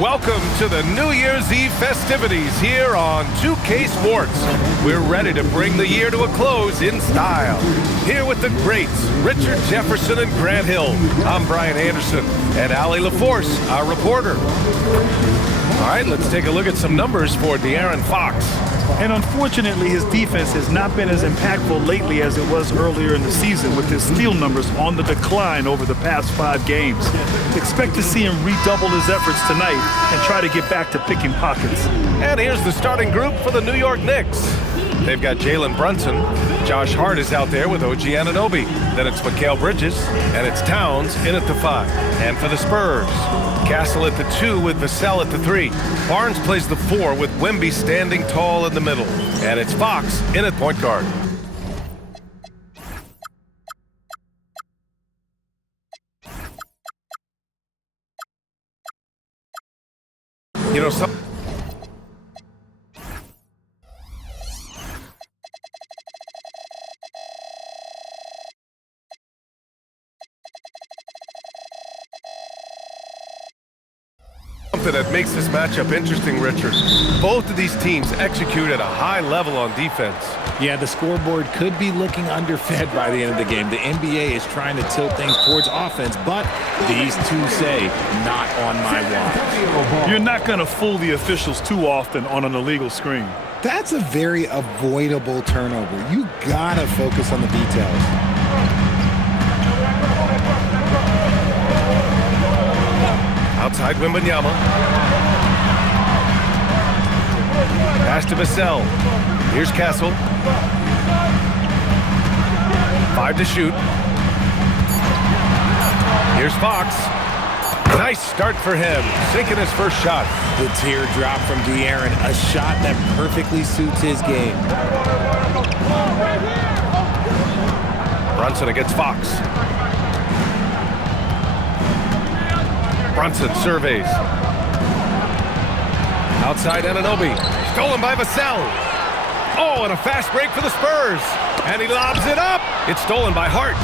Welcome to the New Year's Eve festivities here on 2K Sports. We're ready to bring the year to a close in style. Here with the greats, Richard Jefferson and Grant Hill. I'm Brian Anderson, and Allie LaForce, our reporter. All right, let's take a look at some numbers for De'Aaron Fox. And unfortunately, his defense has not been as impactful lately as it was earlier in the season, with his steal numbers on the decline over the past 5 games. Expect to see him redouble his efforts tonight and try to get back to picking pockets. And here's the starting group for the New York Knicks. They've got Jalen Brunson. Josh Hart is out there with OG Anunoby. Then it's Mikal Bridges, and it's Towns in at the 5. And for the Spurs, Castle at the 2 with Vassell at the 3. Barnes plays the 4 with Wemby standing tall in the middle. And it's Fox in at point guard. You know, something that makes this matchup interesting, Richard. Both of these teams execute at a high level on defense. Yeah, the scoreboard could be looking underfed by the end of the game. The NBA is trying to tilt things towards offense, but these two say, not on my watch. You're not going to fool the officials too often on an illegal screen. That's a very avoidable turnover. You gotta focus on the details. Outside Wembanyama. Pass to Vassell. Here's Castle. 5 to shoot. Here's Fox. Nice start for him, sinking his first shot. The teardrop from De'Aaron, a shot that perfectly suits his game. Brunson against Fox. Brunson surveys. Outside Anunoby. Stolen by Vassell. Oh, and a fast break for the Spurs. And he lobs it up. It's stolen by Hart.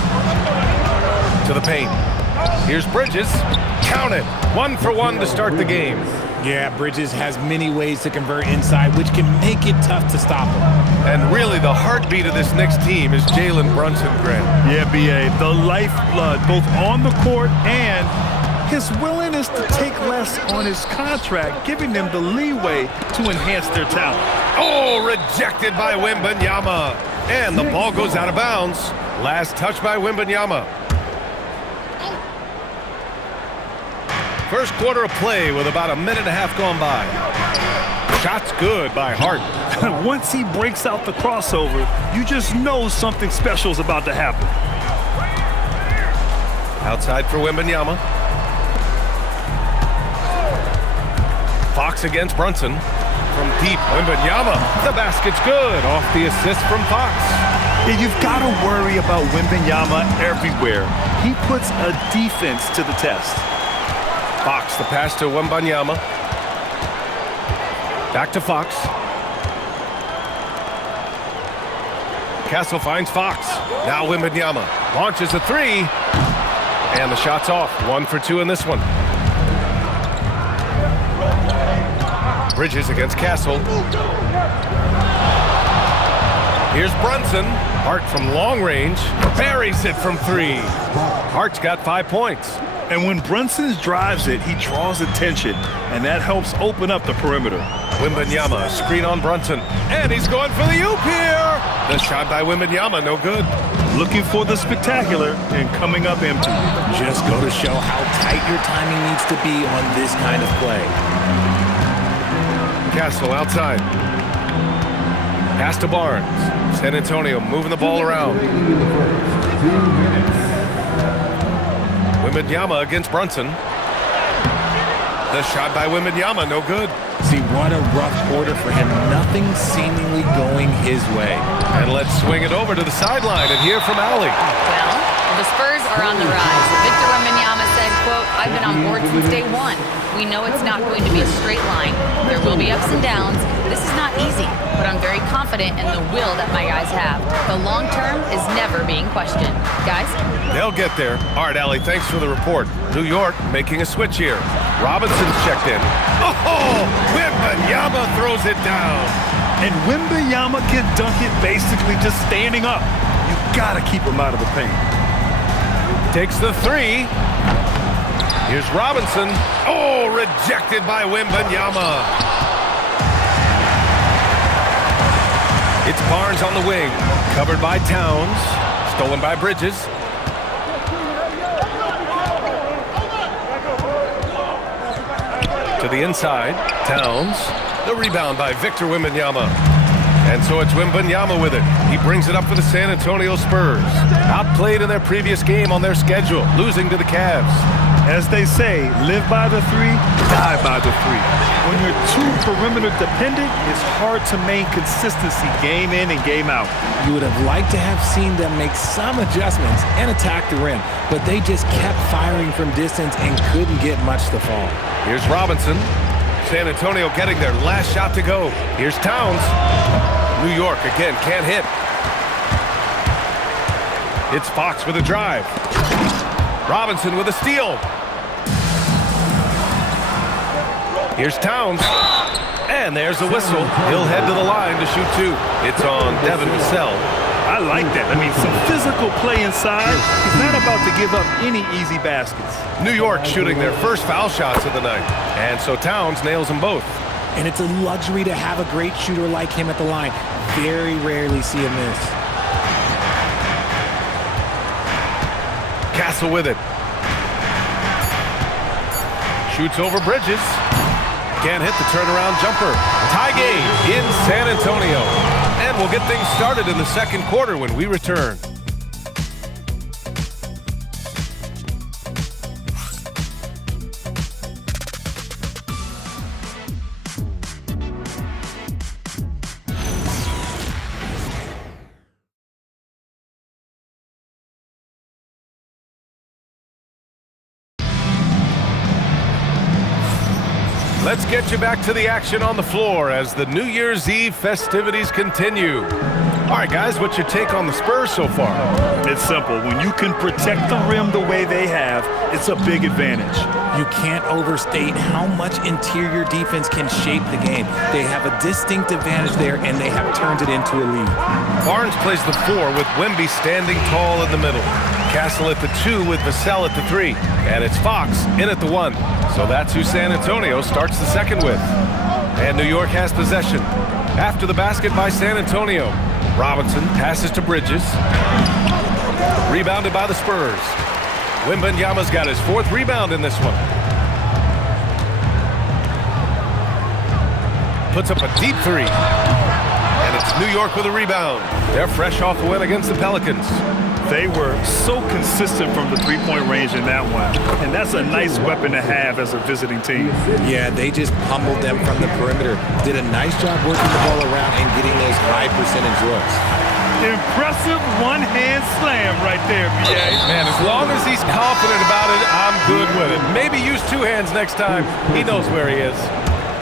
To the paint. Here's Bridges. Count it. 1 for 1 to start the game. Yeah, Bridges has many ways to convert inside, which can make it tough to stop him. And really, the heartbeat of this Knicks team is Jalen Brunson, Grant. Yeah, B.A., the lifeblood, both on the court and his willingness to take less on his contract, giving them the leeway to enhance their talent. Oh, rejected by Wembanyama. And the ball goes out of bounds. Last touch by Wembanyama. First quarter of play with about a minute and a half gone by. Shot's good by Hart. Once he breaks out the crossover, you just know something special is about to happen. Outside for Wembanyama. Fox against Brunson. From deep, Wembanyama. The basket's good. Off the assist from Fox. Yeah, you've got to worry about Wembanyama everywhere. He puts a defense to the test. Fox, the pass to Wembanyama. Back to Fox. Castle finds Fox. Now Wembanyama launches a 3. And the shot's off. 1 for 2 in this one. Bridges against Castle. Here's Brunson. Hart from long range. Buries it from 3. Hart's got 5 points. And when Brunson drives it, he draws attention, and that helps open up the perimeter. Wembanyama, screen on Brunson. And he's going for the oop here. The shot by Wembanyama, no good. Looking for the spectacular and coming up empty. Just go to show how tight your timing needs to be on this kind of play. Castle outside. Pass to Barnes. San Antonio moving the ball around. Wembanyama against Brunson. The shot by Wembanyama, no good. See, what a rough quarter for him. Nothing seemingly going his way. And let's swing it over to the sideline and hear from Allie. Well, the Spurs are on the rise. Victor Wembanyama said Quote, I've been on board since day one. We know it's not going to be a straight line. There will be ups and downs. This is not easy, but I'm very confident in the will that my guys have. The long term is never being questioned. Guys? They'll get there. All right, Allie, thanks for the report. New York making a switch here. Robinson's checked in. Oh, Wembanyama throws it down. And Wembanyama can dunk it basically just standing up. You gotta keep him out of the paint. Takes the three. Here's Robinson. Oh, rejected by Wembanyama. It's Barnes on the wing. Covered by Towns. Stolen by Bridges. To the inside. Towns. The rebound by Victor Wembanyama. And so it's Wembanyama with it. He brings it up for the San Antonio Spurs. Outplayed in their previous game on their schedule, losing to the Cavs. As they say, live by the three, die by the three. When you're too perimeter dependent, it's hard to maintain consistency game in and game out. You would have liked to have seen them make some adjustments and attack the rim, but they just kept firing from distance and couldn't get much to fall. Here's Robinson. San Antonio getting their last shot to go. Here's Towns. New York again can't hit. It's Fox with a drive. Robinson with a steal. Here's Towns. And there's a whistle. He'll head to the line to shoot two. It's on Devin Vassell. I like that. I mean, some physical play inside. He's not about to give up any easy baskets. New York shooting their first foul shots of the night. And so Towns nails them both. And it's a luxury to have a great shooter like him at the line. Very rarely see him miss. Castle with it. Shoots over Bridges. Can't hit the turnaround jumper. Tie game in San Antonio. And we'll get things started in the second quarter when we return. Let's get you back to the action on the floor as the New Year's Eve festivities continue. All right, guys, what's your take on the Spurs so far? It's simple. When you can protect the rim the way they have, it's a big advantage. You can't overstate how much interior defense can shape the game. They have a distinct advantage there, and they have turned it into a lead. Barnes plays the 4 with Wemby standing tall in the middle. Castle at the 2 with Vassell at the 3. And it's Fox in at the 1. So that's who San Antonio starts the second with. And New York has possession. After the basket by San Antonio. Robinson passes to Bridges. Rebounded by the Spurs. Wembanyama's got his 4th rebound in this one. Puts up a deep 3. And it's New York with a rebound. They're fresh off the win against the Pelicans. They were so consistent from the three-point range in that one. And that's a nice weapon to have as a visiting team. Yeah, they just pummeled them from the perimeter. Did a nice job working the ball around and getting those high percentage looks. Impressive one-hand slam right there, B.A. Man, as long as he's confident about it, I'm good with it. Maybe use 2 hands next time. He knows where he is.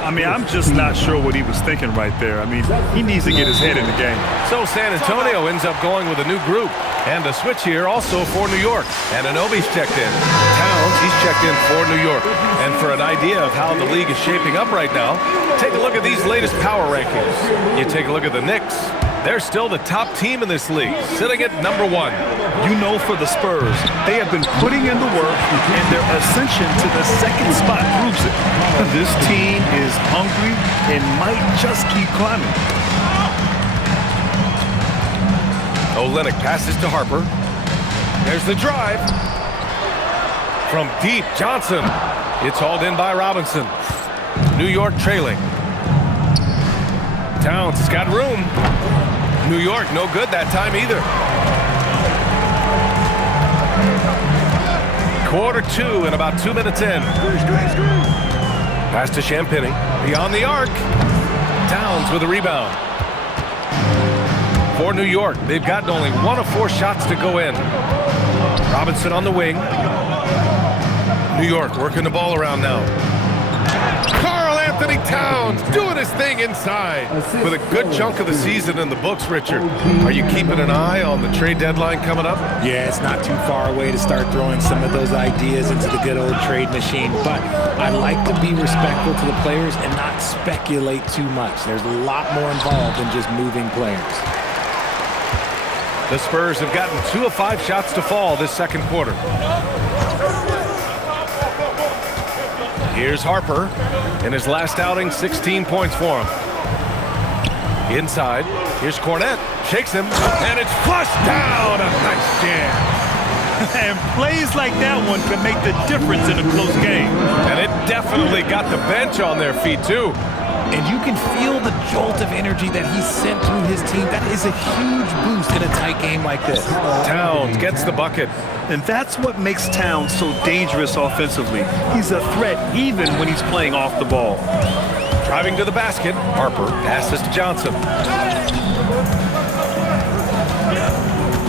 I mean, I'm just not sure what he was thinking right there. I mean, he needs to get his head in the game. So San Antonio ends up going with a new group. And a switch here also for New York. And Anunoby's checked in. Towns, he's checked in for New York. And for an idea of how the league is shaping up right now, take a look at these latest power rankings. You take a look at the Knicks. They're still the top team in this league, sitting at number 1. You know, for the Spurs, they have been putting in the work, and their ascension to the second spot proves it. This team is hungry and might just keep climbing. Olynyk passes to Harper. There's the drive. From deep, Johnson. It's hauled in by Robinson. New York trailing. Towns has got room. New York no good that time either. Quarter 2 and about 2 minutes in. Pass to Champagny. Beyond the arc. Towns with a rebound. For New York, they've gotten only 1 of 4 shots to go in. Robinson on the wing. New York working the ball around now. Karl Anthony Towns doing his thing inside. With a good chunk of the season in the books, Richard, are you keeping an eye on the trade deadline coming up? Yeah, it's not too far away to start throwing some of those ideas into the good old trade machine, but I like to be respectful to the players and not speculate too much. There's a lot more involved than just moving players. The Spurs have gotten 2 of 5 shots to fall this second quarter. Here's Harper. In his last outing, 16 points for him. Inside, here's Cornette. Shakes him, and it's flushed down. A nice jam. And plays like that one can make the difference in a close game. And it definitely got the bench on their feet, too. And you can feel the jolt of energy that he sent through his team. That is a huge boost in a tight game like this. Towns gets the bucket. And that's what makes Towns so dangerous offensively. He's a threat even when he's playing off the ball. Driving to the basket, Harper passes to Johnson.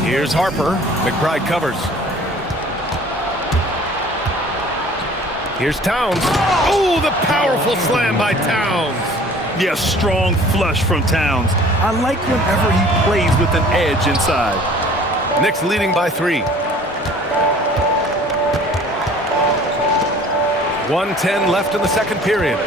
Here's Harper. McBride covers. Here's Towns. Oh, the powerful slam by Towns. Yes, strong flush from Towns. I like whenever he plays with an edge inside. Knicks leading by 3. 1:10 left in the second period.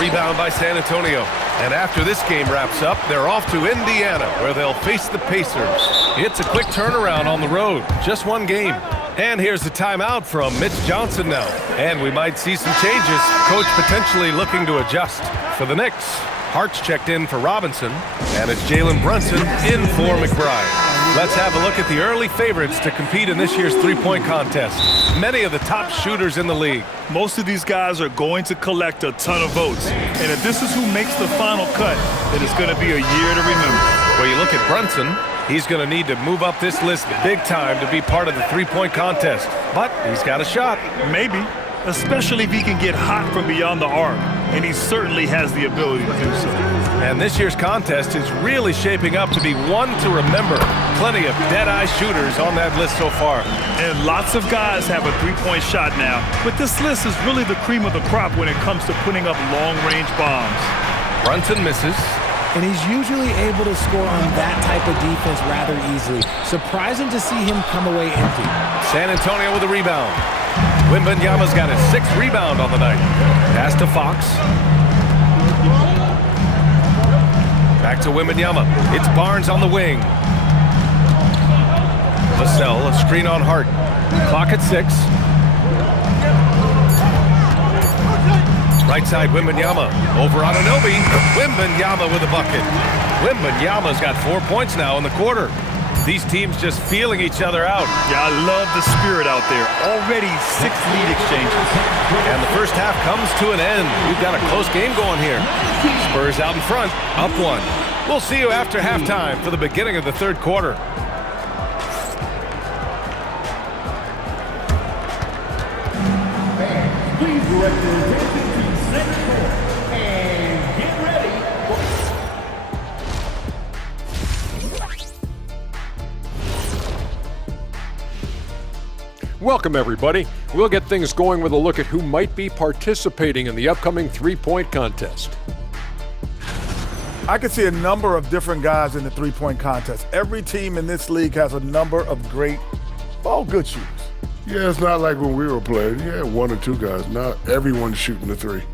Rebound by San Antonio. And after this game wraps up, they're off to Indiana, where they'll face the Pacers. It's a quick turnaround on the road. Just one game. And here's the timeout from Mitch Johnson now. And we might see some changes. Coach potentially looking to adjust. For the Knicks, Hart's checked in for Robinson. And it's Jalen Brunson in for McBride. Let's have a look at the early favorites to compete in this year's three-point contest. Many of the top shooters in the league. Most of these guys are going to collect a ton of votes. And if this is who makes the final cut, then it's going to be a year to remember. Well, you look at Brunson, he's going to need to move up this list big time to be part of the three-point contest. But he's got a shot. Maybe, especially if he can get hot from beyond the arc. And he certainly has the ability to do so. And this year's contest is really shaping up to be one to remember. Plenty of dead-eye shooters on that list so far. And lots of guys have a three-point shot now. But this list is really the cream of the crop when it comes to putting up long-range bombs. Brunson misses. And he's usually able to score on that type of defense rather easily. Surprising to see him come away empty. San Antonio with a rebound. Wembanyama's got his 6th rebound on the night. Pass to Fox. Back to Wembanyama. It's Barnes on the wing. Vassell, a screen on Hart. Clock at 6. Right side, Wembanyama. Over on Anunoby. Wembanyama with a bucket. Wembanyama's got 4 points now in the quarter. These teams just feeling each other out. Yeah, I love the spirit out there. Already 6 lead exchanges. And the first half comes to an end. We've got a close game going here. Spurs out in front, up 1. We'll see you after halftime for the beginning of the third quarter. Please direct your attention to center court and get ready. Welcome, everybody. We'll get things going with a look at who might be participating in the upcoming three-point contest. I can see a number of different guys in the three-point contest. Every team in this league has a number of great, good shooters. Yeah, it's not like when we were playing. You had 1 or 2 guys. Now everyone's shooting the 3.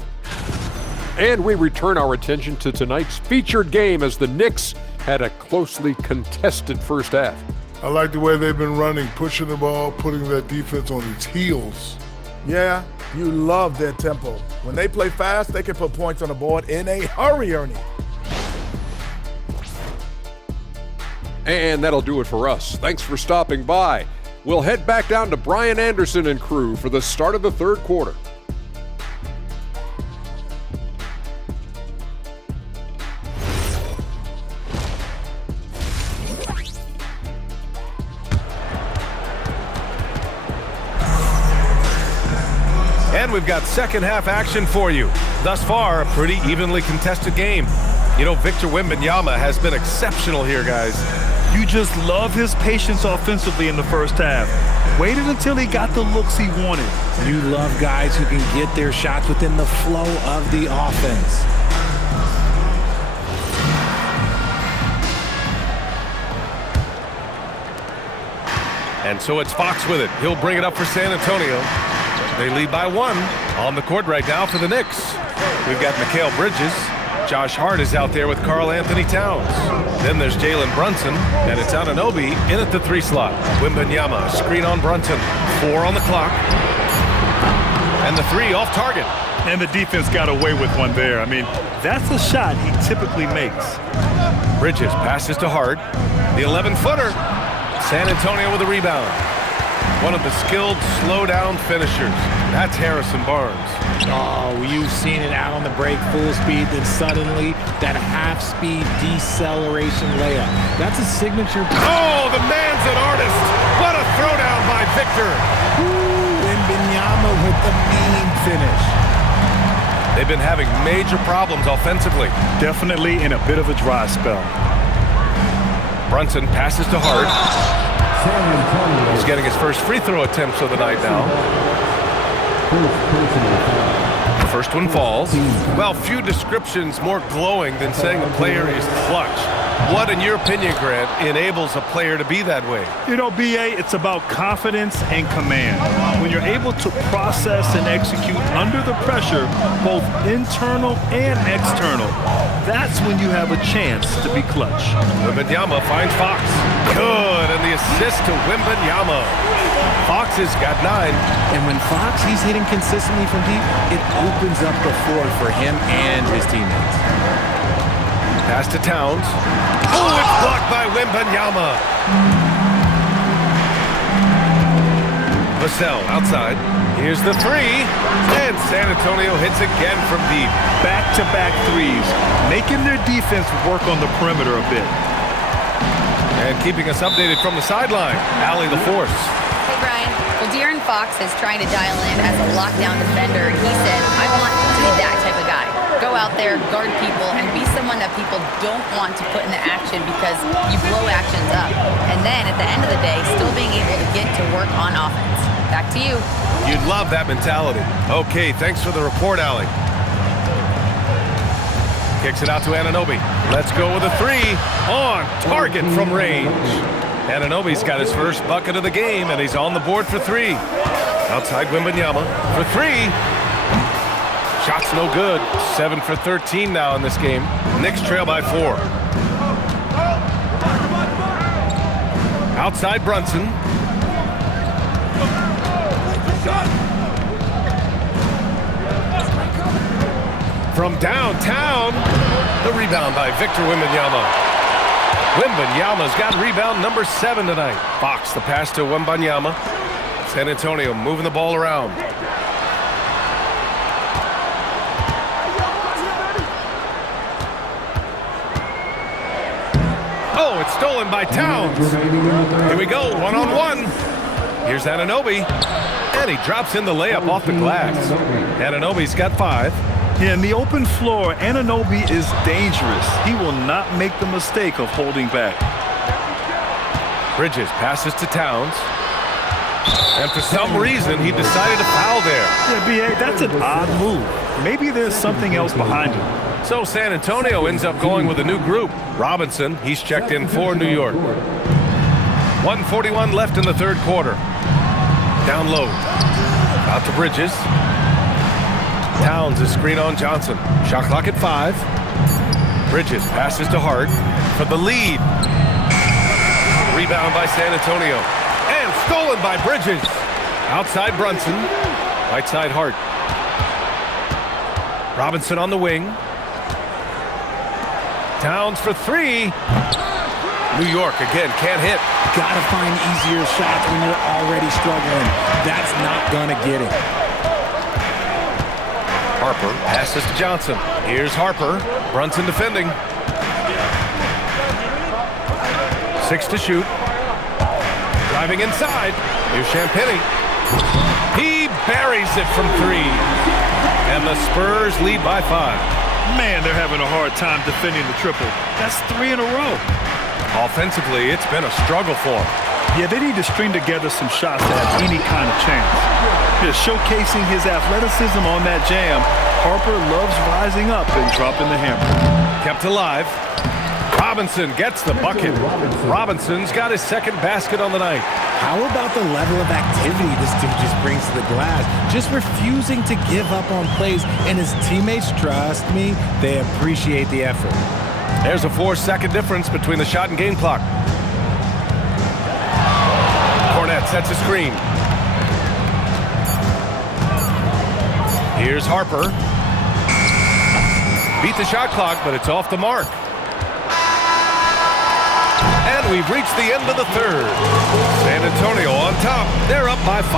And we return our attention to tonight's featured game as the Knicks had a closely contested first half. I like the way they've been running, pushing the ball, putting that defense on its heels. Yeah, you love their tempo. When they play fast, they can put points on the board in a hurry, Ernie. And that'll do it for us. Thanks for stopping by. We'll head back down to Brian Anderson and crew for the start of the third quarter. And we've got second half action for you. Thus far, a pretty evenly contested game. You know, Victor Wembanyama has been exceptional here, guys. You just love his patience offensively in the first half. Waited until he got the looks he wanted. You love guys who can get their shots within the flow of the offense. And so it's Fox with it. He'll bring it up for San Antonio. They lead by 1 on the court right now for the Knicks. We've got Mikal Bridges. Josh Hart is out there with Karl Anthony Towns. Then there's Jalen Brunson, and it's Anunoby in at the 3 slot. Wembanyama, screen on Brunson. 4 on the clock. And the 3 off target. And the defense got away with one there. I mean, that's a shot he typically makes. Bridges passes to Hart. The 11-footer. San Antonio with a rebound. One of the skilled slow-down finishers. That's Harrison Barnes. Oh, you've seen it out on the break, full speed, then suddenly that half-speed deceleration layup. That's a signature. Oh, the man's an artist. What a throwdown by Victor. Wembanyama with the mean finish. They've been having major problems offensively. Definitely in a bit of a dry spell. Brunson passes to Hart. He's getting his first free throw attempts of the night now. The first one falls. Well, few descriptions more glowing than saying a player is clutch. What, in your opinion, Grant, enables a player to be that way? You know, B.A., it's about confidence and command. When you're able to process and execute under the pressure, both internal and external, that's when you have a chance to be clutch. Wembanyama finds Fox. Good, and the assist to Wembanyama. Fox has got 9. And when Fox, he's hitting consistently from deep, it opens up the floor for him and his teammates. Pass to Towns. Oh, it's blocked by Wembanyama. Vassell outside. Here's the 3. And San Antonio hits again from deep. Back-to-back threes, making their defense work on the perimeter a bit. And keeping us updated from the sideline, Allie LaForce. Hey, Brian. Well, De'Aaron Fox is trying to dial in as a lockdown defender, and he said, I want to be that type of guy. Go out there, guard people, and be someone that people don't want to put into action because you blow actions up. And then at the end of the day, still being able to get to work on offense. Back to you. You'd love that mentality. Okay, thanks for the report, Allie. Kicks it out to Anunoby. Let's go with a 3 on target from range. Anunoby's got his first bucket of the game, and he's on the board for 3. Outside Wembanyama for 3. Shot's no good. 7 for 13 now in this game. Knicks trail by 4. Outside Brunson. From downtown, the rebound by Victor Wembanyama. Wembanyama's got rebound number 7 tonight. Fox, the pass to Wembanyama. San Antonio moving the ball around. Oh, it's stolen by Towns. Here we go, 1-on-1. Here's Anunoby. And he drops in the layup off the glass. Anunoby's got 5. Yeah, in the open floor, Anunoby is dangerous. He will not make the mistake of holding back. Bridges passes to Towns. And for some reason, he decided to foul there. Yeah, B.A., that's an odd move. Maybe there's something else behind it. So San Antonio ends up going with a new group. Robinson, he's checked in for New York. 1:41 left in the third quarter. Down low. Out to Bridges. Towns is screen on Johnson. Shot clock at 5. Bridges passes to Hart for the lead. Rebound by San Antonio. And stolen by Bridges. Outside Brunson. Right side Hart. Robinson on the wing. Towns for 3. New York again can't hit. Gotta find easier shots when you're already struggling. That's not gonna get it. Harper passes to Johnson. Here's Harper. Brunson defending. 6 to shoot. Driving inside. Here's Champagnie. He buries it from 3. And the Spurs lead by 5. Man, they're having a hard time defending the triple. That's 3 in a row. Offensively, it's been a struggle for them. Yeah, they need to string together some shots to have any kind of chance. Just showcasing his athleticism on that jam, Harper loves rising up and dropping the hammer. Kept alive. Robinson gets the bucket. Robinson's got his second basket on the night. How about the level of activity this dude just brings to the glass? Just refusing to give up on plays, and his teammates, trust me, they appreciate the effort. There's a 4-second difference between the shot and game clock. Cornette sets a screen. Here's Harper. Beat the shot clock, but it's off the mark. And we've reached the end of the third. San Antonio on top. They're up by 5.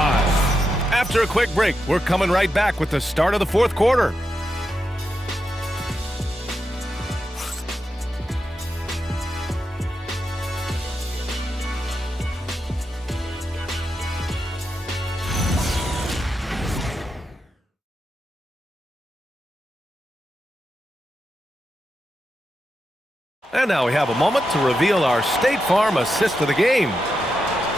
After a quick break, we're coming right back with the start of the fourth quarter. And now we have a moment to reveal our State Farm assist of the game.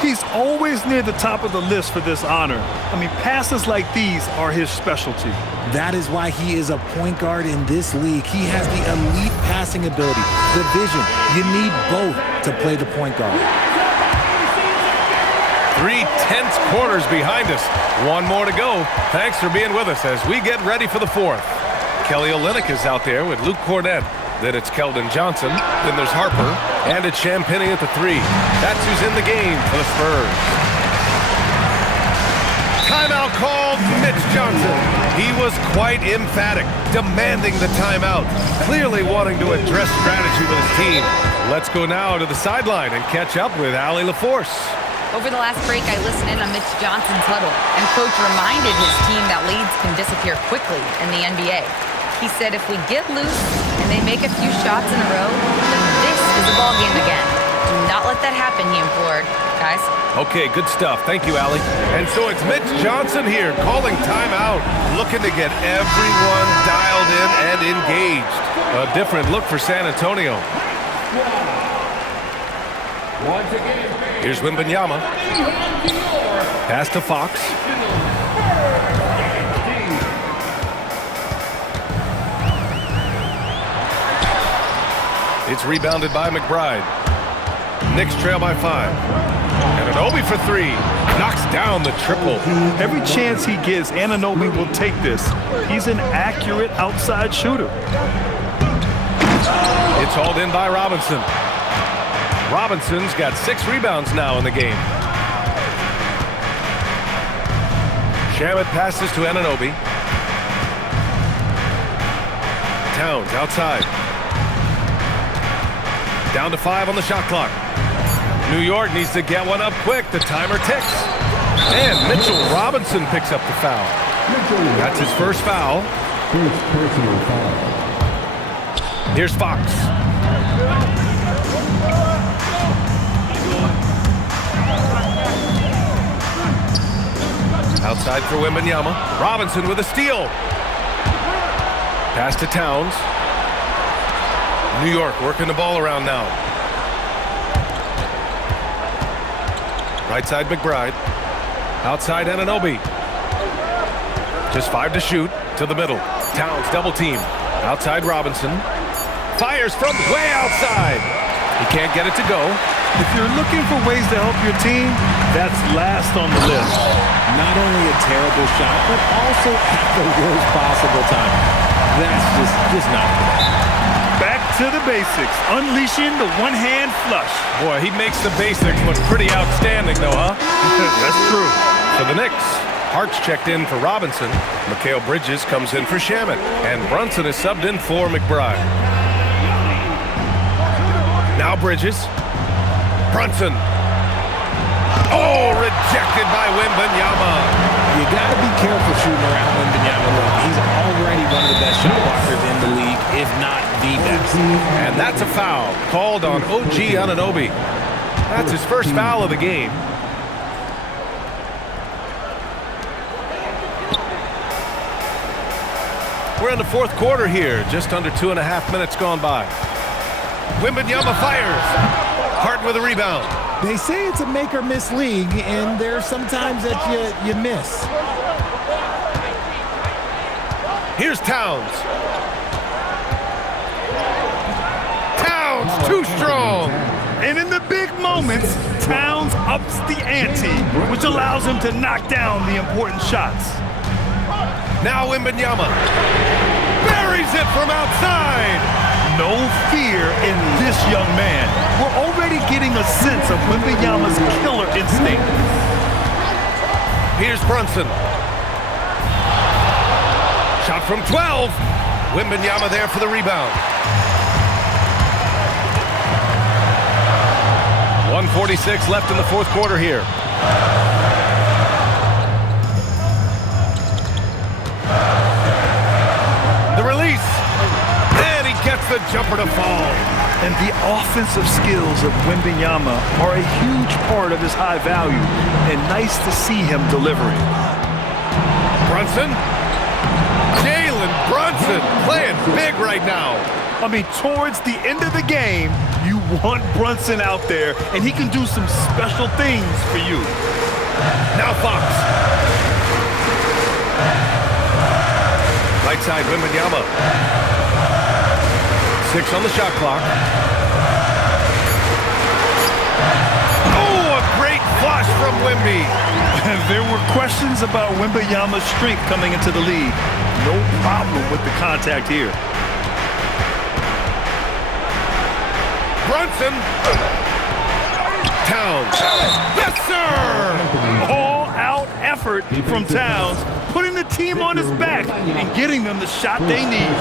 He's always near the top of the list for this honor. I mean, passes like these are his specialty. That is why he is a point guard in this league. He has the elite passing ability, the vision. You need both to play the point guard. 3 tense quarters behind us. One more to go. Thanks for being with us as we get ready for the fourth. Kelly Olynyk is out there with Luke Cornette. Then it's Keldon Johnson. Then there's Harper. And it's Champagnie at the 3. That's who's in the game for the Spurs. Timeout called. Mitch Johnson. He was quite emphatic, demanding the timeout, clearly wanting to address strategy with his team. Let's go now to the sideline and catch up with Allie LaForce. Over the last break, I listened in on Mitch Johnson's huddle, and Coach reminded his team that leads can disappear quickly in the NBA. He said if we get loose and they make a few shots in a row, then this is a ball game again. Do not let that happen, he implored. Guys? Okay, good stuff. Thank you, Allie. And so it's Mitch Johnson here calling timeout, looking to get everyone dialed in and engaged. A different look for San Antonio. Here's Wembanyama. Pass to Fox. It's rebounded by McBride. Knicks trail by 5. And Anunoby for 3. Knocks down the triple. Every chance he gives, Anunoby will take this. He's an accurate outside shooter. It's hauled in by Robinson. Robinson's got 6 rebounds now in the game. Shamet passes to Anunoby. Towns outside. Down to 5 on the shot clock. New York needs to get one up quick. The timer ticks. And Mitchell Robinson picks up the foul. That's his first foul. First personal foul. Here's Fox. Outside for Wembanyama. Robinson with a steal. Pass to Towns. New York working the ball around now. Right side McBride. Outside Anunoby. Just 5 to shoot. To the middle. Towns double team. Outside Robinson. Fires from way outside. He can't get it to go. If you're looking for ways to help your team, that's last on the list. Not only a terrible shot, but also at the worst possible time. That's just not good. Back to the basics, unleashing the one-hand flush. Boy, he makes the basics look pretty outstanding, though, huh? That's true. For the Knicks, Hart's checked in for Robinson. Mikal Bridges comes in for Shamet. And Brunson is subbed in for McBride. Now Bridges. Brunson. Oh, rejected by Wembanyama. You got to be careful shooting around Wembanyama. He's already one of the best shot blockers in the league, if not the best. And that's a foul called on OG Anunoby. That's his first foul of the game. We're in the fourth quarter here, just under 2.5 minutes gone by. Wembanyama fires. Hart with a rebound. They say it's a make or miss league, and there's sometimes that you miss. Here's Towns. Towns, too strong. And in the big moments, Towns ups the ante, which allows him to knock down the important shots. Now Wembanyama buries it from outside. No fear in this young man. We're already getting a sense of Wembanyama's killer instinct. Here's Brunson. Shot from 12. Wembanyama there for the rebound. 1:46 left in the fourth quarter here. The release. And he gets the jumper to fall. And the offensive skills of Wembanyama are a huge part of his high value, and nice to see him delivering. Brunson. Jalen Brunson playing big right now. I mean, towards the end of the game, you want Brunson out there, and he can do some special things for you. Now Fox. Right side, Wembanyama. 6 on the shot clock. Oh, a great flush from Wemby. There were questions about Wembanyama's strength coming into the league. No problem with the contact here. Brunson. Towns. Yes, sir! All-out effort from Towns, putting the team on his back and getting them the shot they need.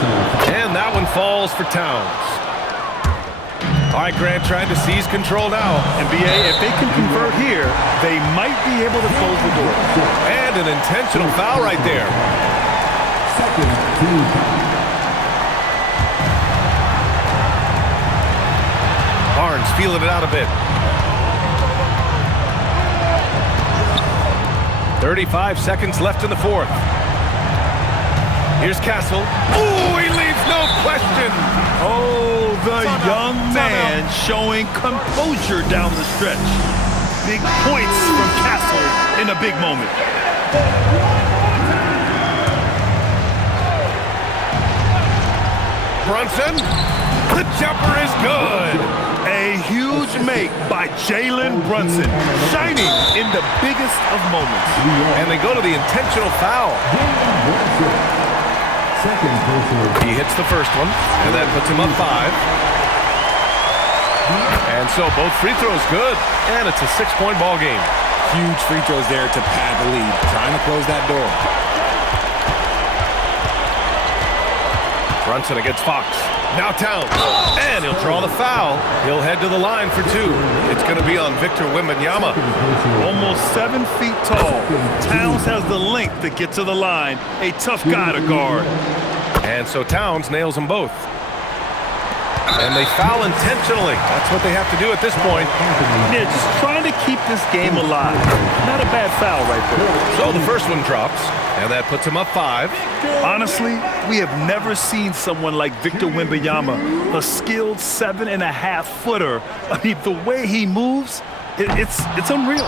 And that one falls for Towns. All right, Grant trying to seize control now. And BA, if they can convert here, they might be able to close the door. And an intentional foul right there. Barnes feeling it out a bit. 35 seconds left in the fourth. Here's Castle. Ooh, he leaves no question. Oh, the young man showing composure down the stretch. Big points from Castle in a big moment. Brunson, the jumper is good. A huge make by Jalen Brunson, shining in the biggest of moments. And they go to the intentional foul. He hits the first one, and that puts him up 5. And so both free throws good, and it's a 6-point ball game. Huge free throws there to pad the lead, trying to close that door. Brunson against Fox. Now Towns. And he'll draw the foul. He'll head to the line for 2. It's going to be on Victor Wembanyama. Almost 7 feet tall. Towns has the length to get to the line. A tough guy to guard. And so Towns nails them both. And they foul intentionally. That's what they have to do at this point. They're just trying to keep this game alive. Not a bad foul right there. So the first one drops, and that puts him up 5. Honestly, we have never seen someone like Victor Wembanyama, a skilled 7.5-footer. I mean, the way he moves, it's unreal.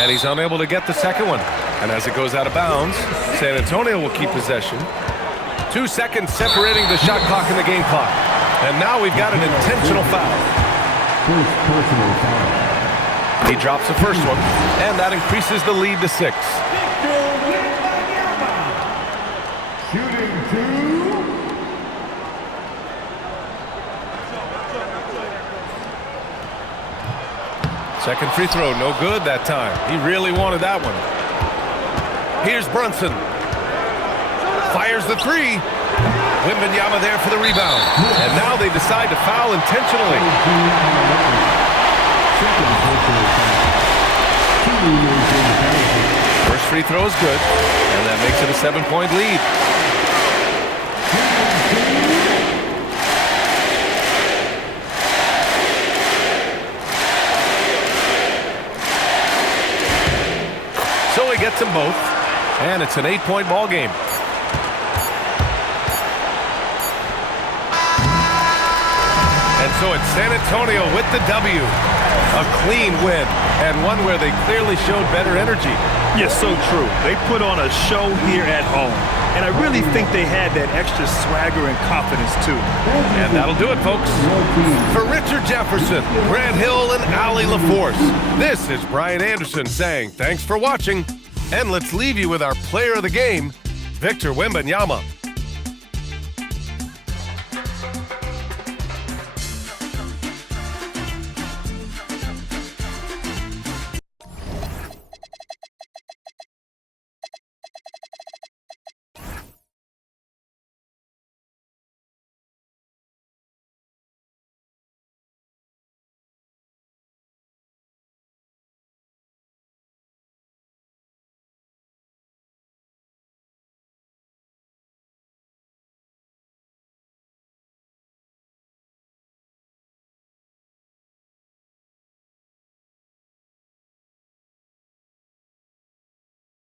And he's unable to get the second one. And as it goes out of bounds, San Antonio will keep possession. 2 seconds separating the shot clock and the game clock. And now we've got an intentional foul. He drops the first one, and that increases the lead to 6. Second free throw, no good that time. He really wanted that one. Here's Brunson. Fires the 3. Wembanyama there for the rebound. And now they decide to foul intentionally. First free throw is good, and that makes it a 7-point lead. So he gets them both, and it's an 8-point ball game. So it's San Antonio with the W. A clean win, and one where they clearly showed better energy. Yes, so true. They put on a show here at home. And I really think they had that extra swagger and confidence, too. And that'll do it, folks. For Richard Jefferson, Grant Hill, and Allie LaForce, this is Brian Anderson saying thanks for watching. And let's leave you with our player of the game, Victor Wembanyama.